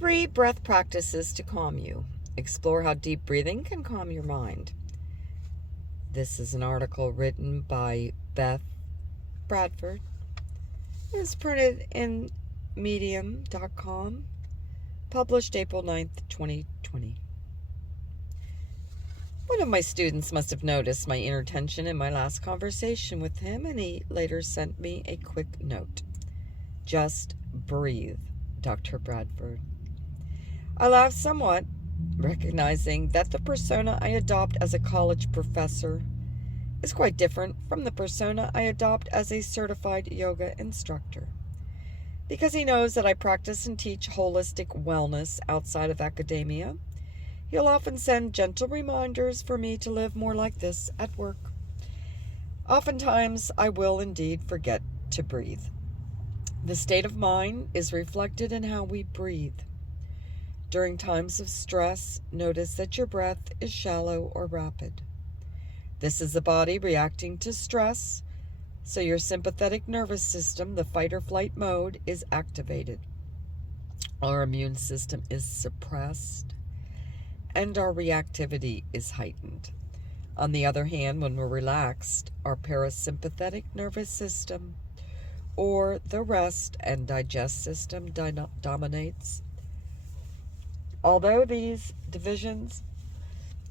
3 breath practices to calm you. Explore how deep breathing can calm your mind. This is an article written by Beth, Bradford. It's printed in medium.com, published April 9th, 2020. One of my students must have noticed my inattention in my last conversation with him, and he later sent me a quick note. Just breathe, Dr. Bradford. I laughed somewhat, recognizing that the persona I adopt as a college professor is quite different from the persona I adopt as a certified yoga instructor. Because he knows that I practice and teach holistic wellness outside of academia, he'll often send gentle reminders for me to live more like this at work. Oftentimes, I will indeed forget to breathe. The state of mind is reflected in how we breathe. During times of stress, notice that your breath is shallow or rapid. This is the body reacting to stress, so your sympathetic nervous system, the fight or flight mode, is activated. Our immune system is suppressed, and our reactivity is heightened. On the other hand, when we're relaxed, our parasympathetic nervous system, or the rest and digest system, dominates. Although these divisions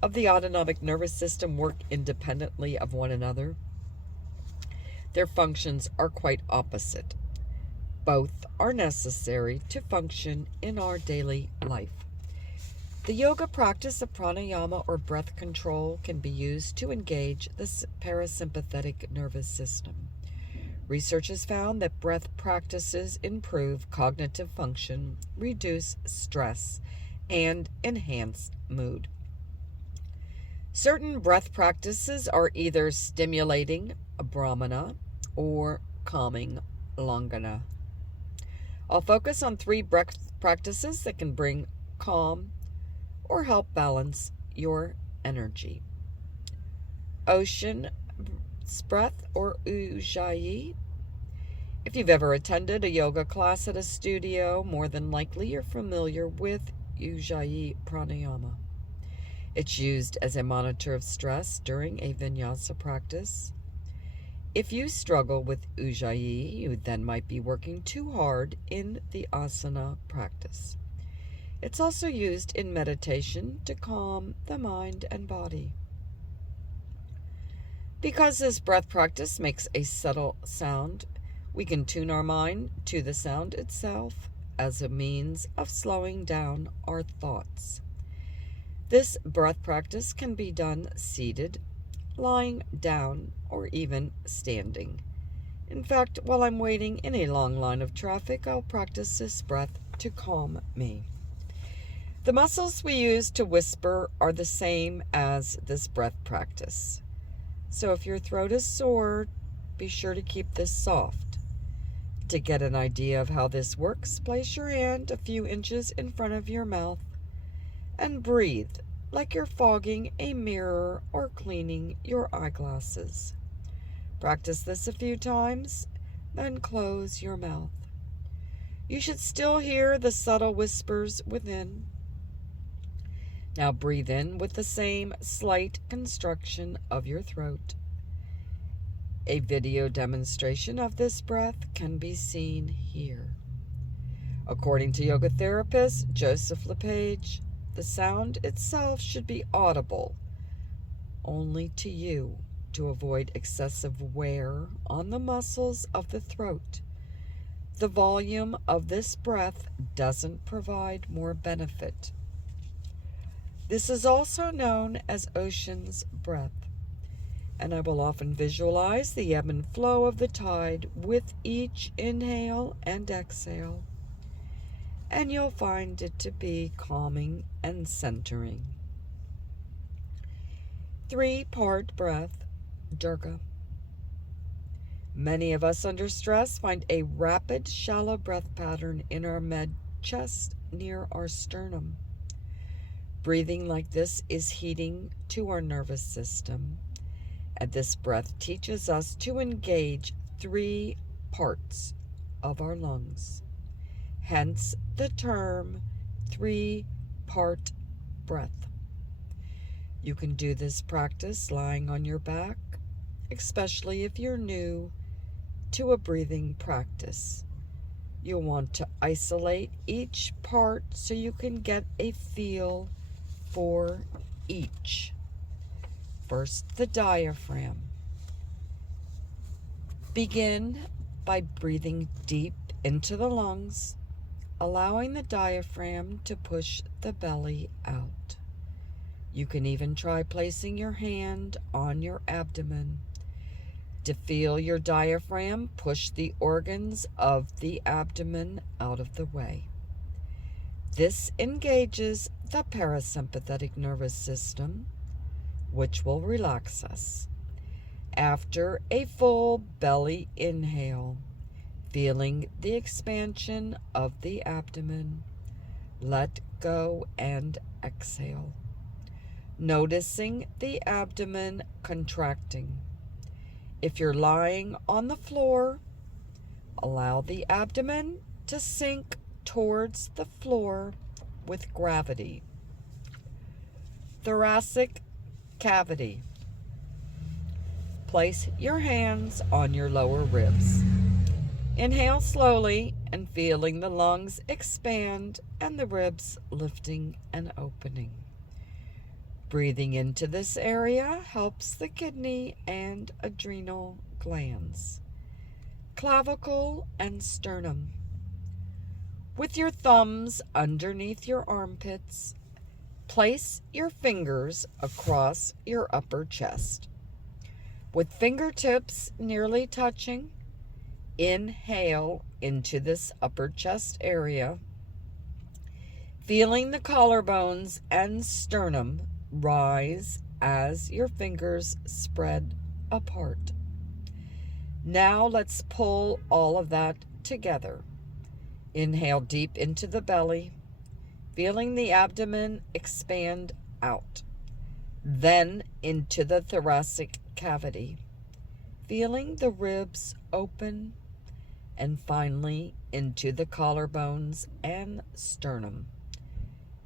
of the autonomic nervous system work independently of one another, their functions are quite opposite. Both are necessary to function in our daily life. The yoga practice of pranayama or breath control can be used to engage the parasympathetic nervous system. Research has found that breath practices improve cognitive function, reduce stress, and enhance mood. Certain breath practices are either stimulating brahmana or calming langana. I'll focus on 3 breath practices that can bring calm or help balance your energy. Ocean breath or ujjayi. If you've ever attended a yoga class at a studio, more than likely you're familiar with ujjayi pranayama. It's used as a monitor of stress during a vinyasa practice. If you struggle with ujjayi, you then might be working too hard in the asana practice. It's also used in meditation to calm the mind and body. Because this breath practice makes a subtle sound, we can tune our mind to the sound itself as a means of slowing down our thoughts. This breath practice can be done seated, lying down, or even standing. In fact, while I'm waiting in a long line of traffic, I'll practice this breath to calm me. The muscles we use to whisper are the same as this breath practice. So if your throat is sore, be sure to keep this soft. To get an idea of how this works, place your hand a few inches in front of your mouth and breathe like you're fogging a mirror or cleaning your eyeglasses. Practice this a few times, then close your mouth. You should still hear the subtle whispers within. Now breathe in with the same slight construction of your throat. A video demonstration of this breath can be seen here. According to yoga therapist Joseph LePage, the sound itself should be audible only to you to avoid excessive wear on the muscles of the throat. The volume of this breath doesn't provide more benefit. This is also known as ocean's breath, and I will often visualize the ebb and flow of the tide with each inhale and exhale, and you'll find it to be calming and centering. 3-part breath, Durga. Many of us under stress find a rapid, shallow breath pattern in our mid-chest near our sternum. Breathing like this is heating to our nervous system, and this breath teaches us to engage 3 parts of our lungs. Hence the term 3-part breath. You can do this practice lying on your back, especially if you're new to a breathing practice. You'll want to isolate each part so you can get a feel for each. First, the diaphragm. Begin by breathing deep into the lungs, allowing the diaphragm to push the belly out. You can even try placing your hand on your abdomen to feel your diaphragm push the organs of the abdomen out of the way. This engages the parasympathetic nervous system, which will relax us. After a full belly inhale, feeling the expansion of the abdomen, let go and exhale, noticing the abdomen contracting. If you're lying on the floor, allow the abdomen to sink towards the floor with gravity. Thoracic cavity. Place your hands on your lower ribs. Inhale slowly and feeling the lungs expand and the ribs lifting and opening. Breathing into this area helps the kidney and adrenal glands. Clavicle and sternum. With your thumbs underneath your armpits, place your fingers across your upper chest. With fingertips nearly touching, inhale into this upper chest area, feeling the collarbones and sternum rise as your fingers spread apart. Now let's pull all of that together. Inhale deep into the belly, feeling the abdomen expand out. Then into the thoracic cavity, feeling the ribs open, and finally into the collarbones and sternum.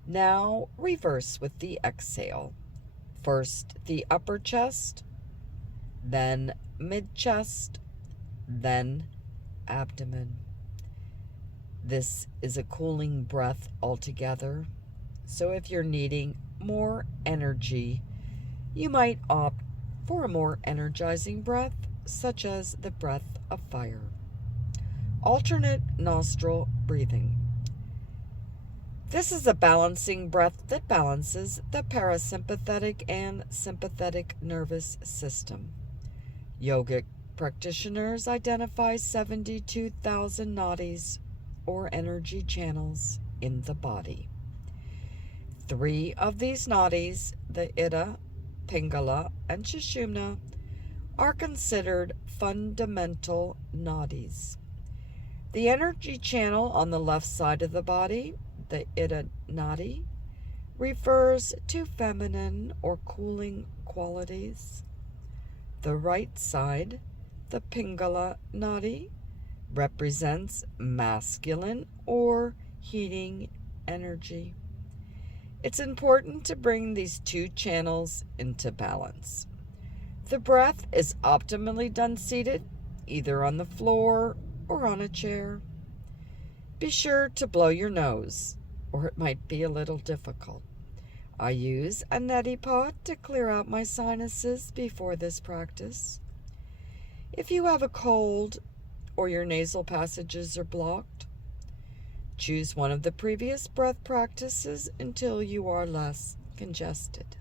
Now reverse with the exhale. First the upper chest, then mid-chest, then abdomen. This is a cooling breath altogether, so if you're needing more energy, you might opt for a more energizing breath, such as the breath of fire. Alternate nostril breathing. This is a balancing breath that balances the parasympathetic and sympathetic nervous system. Yogic practitioners identify 72,000 nadis, or energy channels, in the body. 3 of these nadis, the Ida, Pingala, and Sushumna, are considered fundamental nadis. The energy channel on the left side of the body, the Ida nadi, refers to feminine or cooling qualities. The right side, the Pingala nadi, represents masculine or heating energy. It's important to bring these 2 channels into balance. The breath is optimally done seated, either on the floor or on a chair. Be sure to blow your nose, or it might be a little difficult. I use a neti pot to clear out my sinuses before this practice. If you have a cold or your nasal passages are blocked, choose one of the previous breath practices until you are less congested.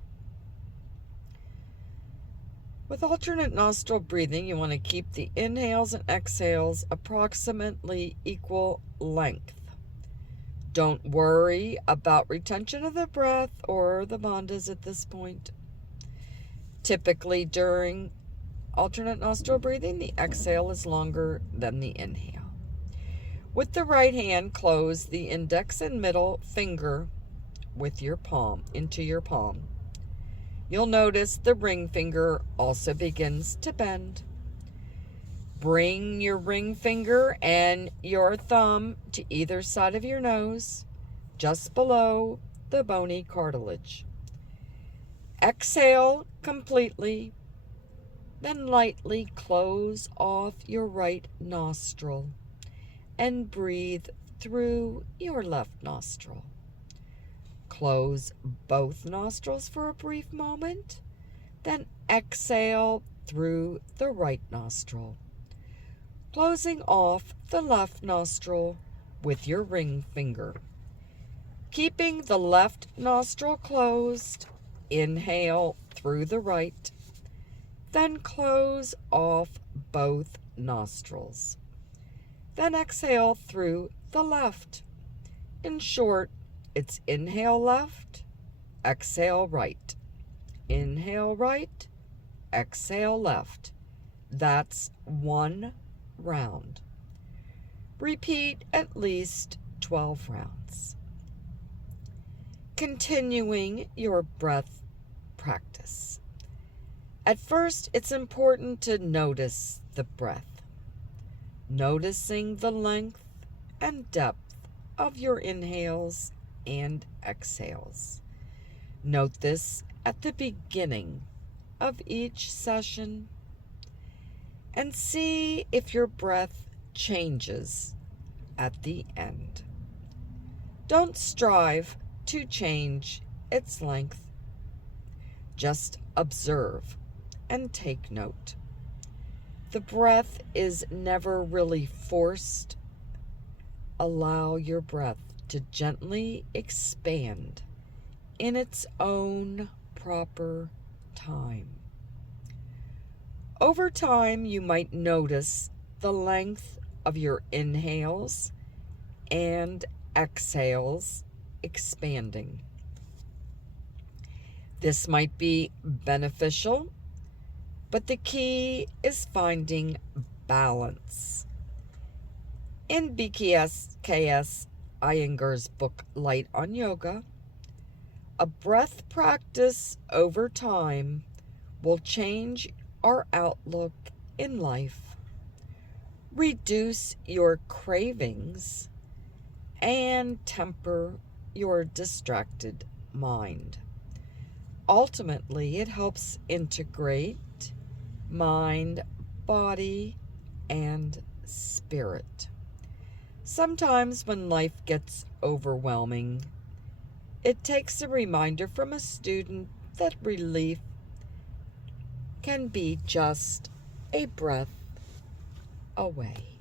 With alternate nostril breathing, you want to keep the inhales and exhales approximately equal length. Don't worry about retention of the breath or the bandhas at this point. Typically during alternate nostril breathing, the exhale is longer than the inhale. With the right hand, close the index and middle finger with your palm into your palm. You'll notice the ring finger also begins to bend. Bring your ring finger and your thumb to either side of your nose, just below the bony cartilage. Exhale completely, then lightly close off your right nostril and breathe through your left nostril. Close both nostrils for a brief moment, then exhale through the right nostril, closing off the left nostril with your ring finger. Keeping the left nostril closed, inhale through the right, then close off both nostrils. Then exhale through the left. In short, it's inhale left, exhale right. Inhale right, exhale left. That's 1 round. Repeat at least 12 rounds. Continuing your breath practice. At first, it's important to notice the breath, noticing the length and depth of your inhales and exhales. Note this at the beginning of each session and see if your breath changes at the end. Don't strive to change its length. Just observe and take note. The breath is never really forced. Allow your breath to gently expand in its own proper time. Over time, you might notice the length of your inhales and exhales expanding. This might be beneficial, but the key is finding balance. In BKS Iyengar's book, Light on Yoga, a breath practice over time will change our outlook in life, reduce your cravings, and temper your distracted mind. Ultimately, it helps integrate mind, body, and spirit. Sometimes when life gets overwhelming, it takes a reminder from a student that relief can be just a breath away.